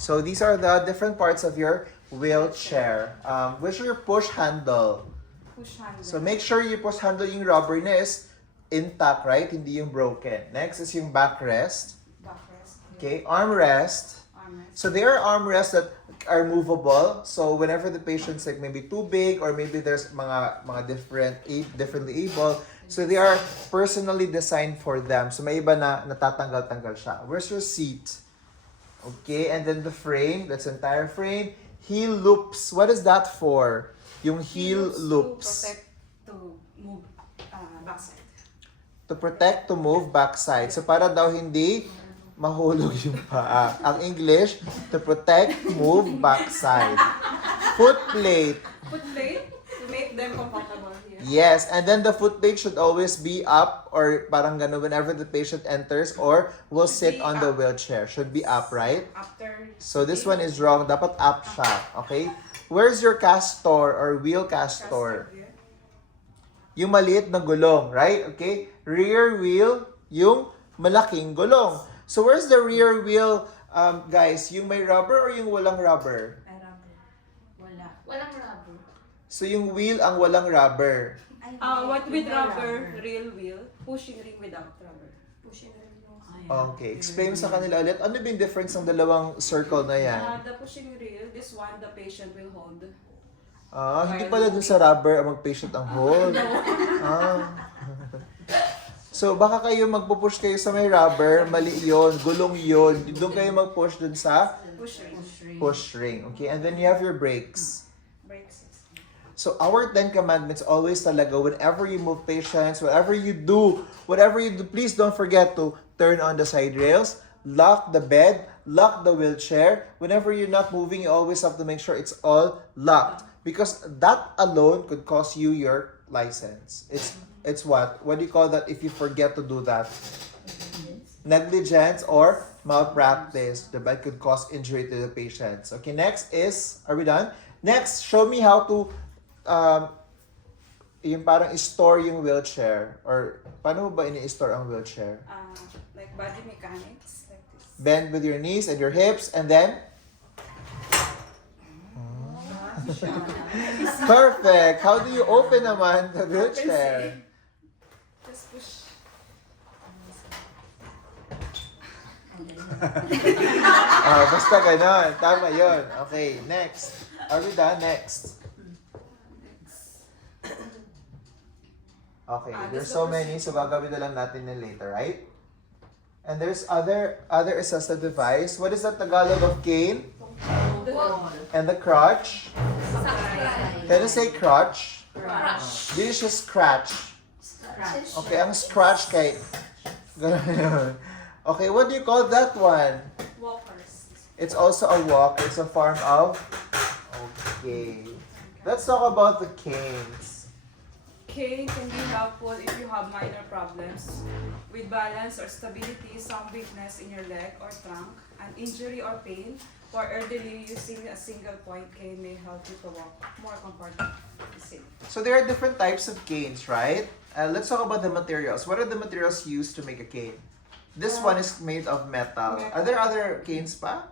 So these are the different parts of your wheelchair. Which is your push handle? Push handle. So make sure yung push handle yung rubber na is intact, right? Hindi yung broken. Next is yung backrest. Backrest. Okay, armrest. Armrest. So there are armrests that are movable. So whenever the patient's like maybe too big or maybe there's mga differently able, so they are personally designed for them. So may iba na natatanggal-tanggal siya. Where's your seat? Okay, and then the frame, that's entire frame. Heel loops. What is that for? Yung heel loops. To protect, to move backside. To protect, to move backside. So para daw hindi mahulog yung paa. Ang English, to protect, move backside. Foot plate. Foot plate to make them comfortable here. Yes, and then the foot plate should always be up or parang gano'n whenever the patient enters or will sit on the wheelchair. Should be up, right? After. So this one is wrong. Dapat up siya. Okay? Where's your castor or wheel castor? Here. Yung maliit na gulong, right? Okay? Rear wheel, yung malaking gulong. So where's the rear wheel, guys? Yung may rubber or yung walang rubber? Ay, rubber. Wala. Walang rubber. So yung wheel ang walang rubber. What with rubber, real wheel, pushing ring without rubber. Pushing ring. Okay, explain sa kanila ulit. Ano ba yung difference ng dalawang circle na yan? The pushing reel, this one the patient will hold. Hindi pala dun sa rubber ang mag-patient ang hold. So baka kayo magpupush kayo sa may rubber, mali yun, gulong yun. Doon kayo mag-push dun sa Push ring. push ring. Okay, and then you have your brakes. Brakes. So our 10 commandments always talaga, whenever you move patients, whatever you do, please don't forget to turn on the side rails, lock the bed, lock the wheelchair. Whenever you're not moving, you always have to make sure it's all locked. Because that alone could cost you your license. It's what? What do you call that if you forget to do that? Negligence or malpractice. The bed could cause injury to the patients. Okay, next is, are we done? Next, show me how to yung parang store yung wheelchair. Or paano mo ba ini-store ang wheelchair? Like body mechanics, like this. Bend with your knees and your hips and then perfect. How do you open naman the wheelchair? Just push. Basta ganon. Tama yun. Okay, next. Are we done? Next. Okay, there's so many, so gagawin na lang natin yan later, right? And there's other assistive device. What is the Tagalog of cane? And the crutch? Can you say crutch? Crush. This is scratch. Okay, ang scratch kay... Ganun yun. Okay, what do you call that one? Walkers. It's also a walk. It's a form of... Okay. Let's talk about the canes. Cane can be helpful if you have minor problems with balance or stability, some weakness in your leg or trunk, an injury or pain. For elderly, using a single point cane may help you to walk more comfortably. So there are different types of canes, right? Let's talk about the materials. What are the materials used to make a cane? This one is made of metal. Are there other canes pa?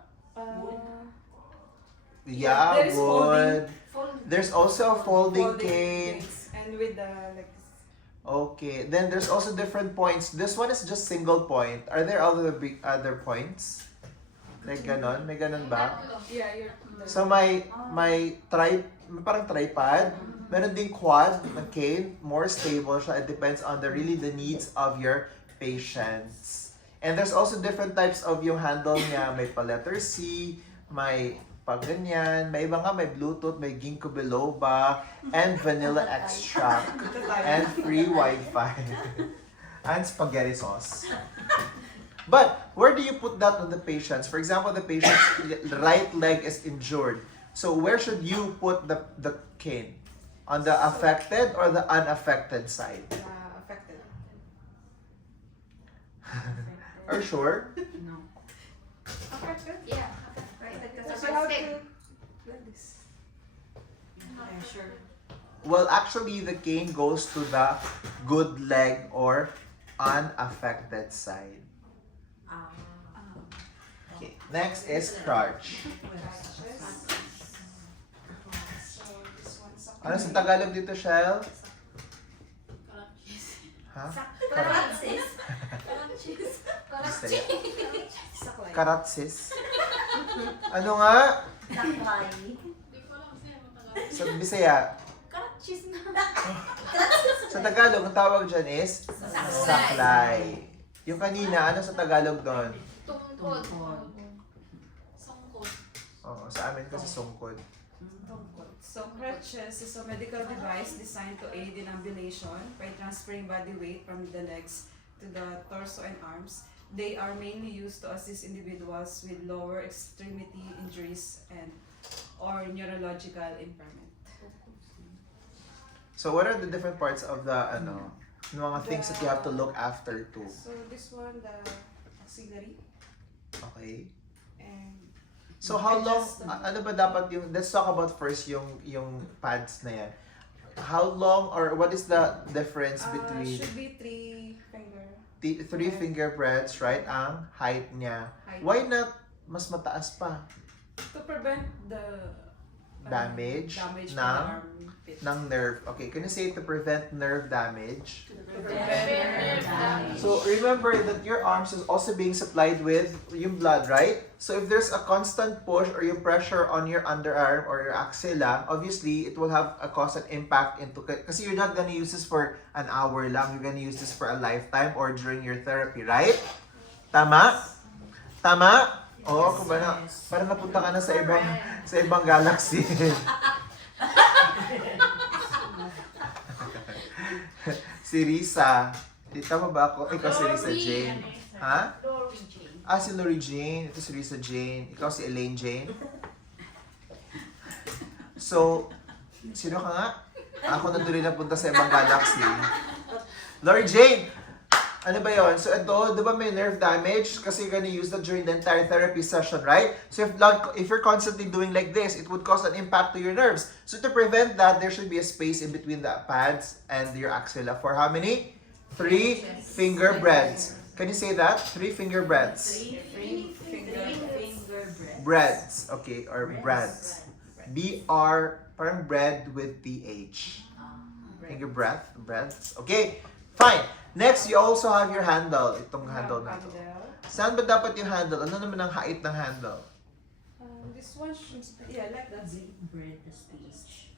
Yeah, there is wood. Fold. There's also a folding cane. canes. And with the like this. Okay, then there's also different points. This one is just single point. Are there other points? Like ganon? May ganon ba? Yeah, you're. So may parang tripod. Meron ding quad na cane. More stable siya. It depends on the needs of your patients. And there's also different types of yung handle niya. May pa letter C, may pag ganyan, may iba nga may Bluetooth, may ginkgo biloba, and vanilla extract, and free Wi-Fi, and spaghetti sauce. But where do you put that on the patients? For example, the patient's right leg is injured. So where should you put the cane? On the affected or the unaffected side? Affected. Are you sure? No. Affected? Yeah. Right. That's So a how stick. to like this? I'm sure. Well, actually, the cane goes to the good leg or unaffected side. Okay. Next is crutch. Crutches. So this one's a Ano sa Tagalog dito, Shell? Ha? Karatsis. Karatsis. Bisaya. saklay. Karatsis. Ano nga? Saklay. Sa Bisaya. Karatsis na. Sa Tagalog, ang tawag dyan is Saklay. saklay. Yung kanina, ano sa Tagalog doon? Tungkod. Oo, sa amin kasi sungkod. So crutches is a medical device designed to aid in ambulation by transferring body weight from the legs to the torso and arms. They are mainly used to assist individuals with lower extremity injuries and or neurological impairment. So what are the different parts of the, yung mga things that you have to look after too? So this one, the auxiliary, Okay. and So how long, Adjust- ano ba dapat yung, let's talk about first yung pads na yan. How long or what is the difference between should be 3 finger three finger breadths, right? Ang height niya. height. Why not mas mataas pa To prevent the Damage damage ng- from the armpit. ng nerve? Okay, can you say to prevent nerve damage? To prevent nerve damage. So remember that your arms is also being supplied with yung blood, right? So if there's a constant push or yung pressure on your underarm or your axilla, obviously it will have a cause an impact into, kasi you're not gonna use this for an hour lang, you're gonna use this for a lifetime or during your therapy, right? Tama? Tama? Oo, kung ba na, parang napunta ka na sa ibang galaxy. Si Risa. Tama ba ako? Ikaw si Risa Jane. Ha? Lori Jane. Ah, si Lori Jane. Ito si Risa Jane. Ikaw si Elaine Jane. So, sino ka nga? Ako na tuloy napunta sa ibang galaxy. Lori Jane! Ano ba yon? So ito, di ba may nerve damage? Kasi you're gonna use that during the entire therapy session, right? So if you're constantly doing like this, it would cause an impact to your nerves. So to prevent that, there should be a space in between the pads and your axilla for how many? 3 finger breadths. Can you say that? 3 finger breadths. Three finger Breads. Okay, or breads. B-R, parang bread with PH. Finger breath, breaths. Okay, fine. Next, you also have your handle. Itong handle na to. Saan ba dapat yung handle? Ano naman ang height ng handle? This one should, yeah, like that. Bread the speech.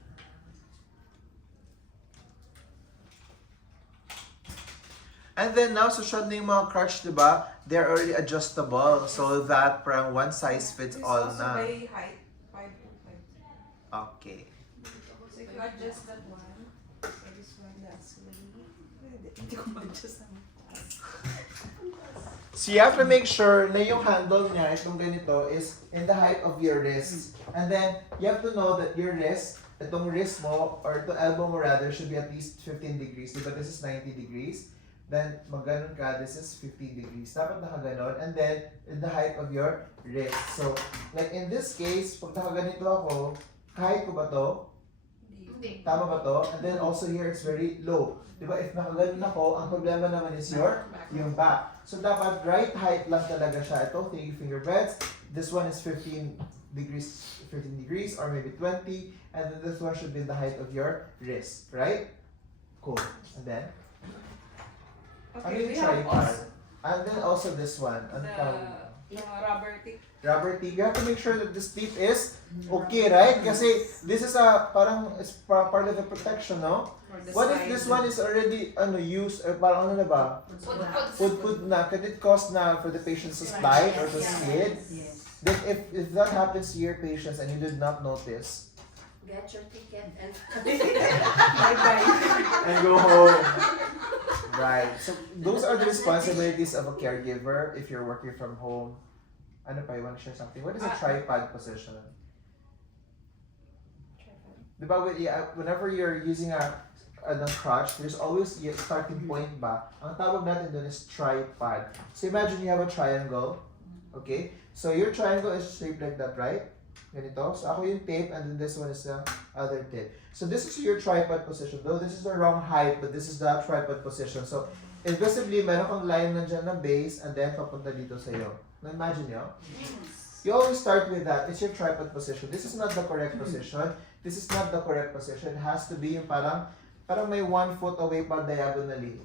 And then now, susunod na yung mga crutch, di ba? They're already adjustable so that parang one size fits This all also na. by height, 5'5". Okay. So if you adjust that one, so this one, the auxiliary. Hindi ko ma-adjust ang So you have to make sure na yung handle niya, itong ganito, is in the height of your wrist. And then, you have to know that your wrist, itong wrist mo, or itong elbow mo rather, should be at least 15 degrees. Diba this is 90 degrees? Then, maganon ka, this is 15 degrees. Dapat nakaganon. And then, in the height of your wrist. So, like in this case, pag nakaganito ako, kahit ko ba to? Hindi. Tama ba to? And then also here, it's very low. Diba, if nakaganon ako, ang problema naman is yung back. So, dapat right height lang talaga siya. Ito, 3 finger breadths. This one is 15 degrees, or maybe 20. And then this one should be the height of your wrist, right? Cool. And then, ano Okay, yung we have tripod? also And then also this one. Ano tawag? the rubber tip. Rubber tip. You have to make sure that this tip is okay, right? Kasi this is parang it's part of the protection, no? For the What if side. this one is already used, parang ano na ba? Put na, can it cause na for the patients to slide or to skid? Yes. Then if that happens to your patients and you did not notice, Get your ticket and Bye-bye. and go home. Right. So those are the responsibilities of a caregiver if you're working from home. Ano pa, you want to share something? What is a tripod position? Diba, whenever you're using a crutch, there's always yung starting point ba? Ang tawag natin dun is tripod. So imagine you have a triangle. Okay? So your triangle is shaped like that, right? Ganito. So ako yung tape and then this one is the other tape. So this is your tripod position. Though this is the wrong height, but this is the tripod position. So invisibly, meron kang line na dyan na base and then papunta dito sa'yo. Na-imagine nyo? Yes. You always start with that. It's your tripod position. This is not the correct position. This is not the correct position. It has to be yung parang may 1 foot away pa diagonally.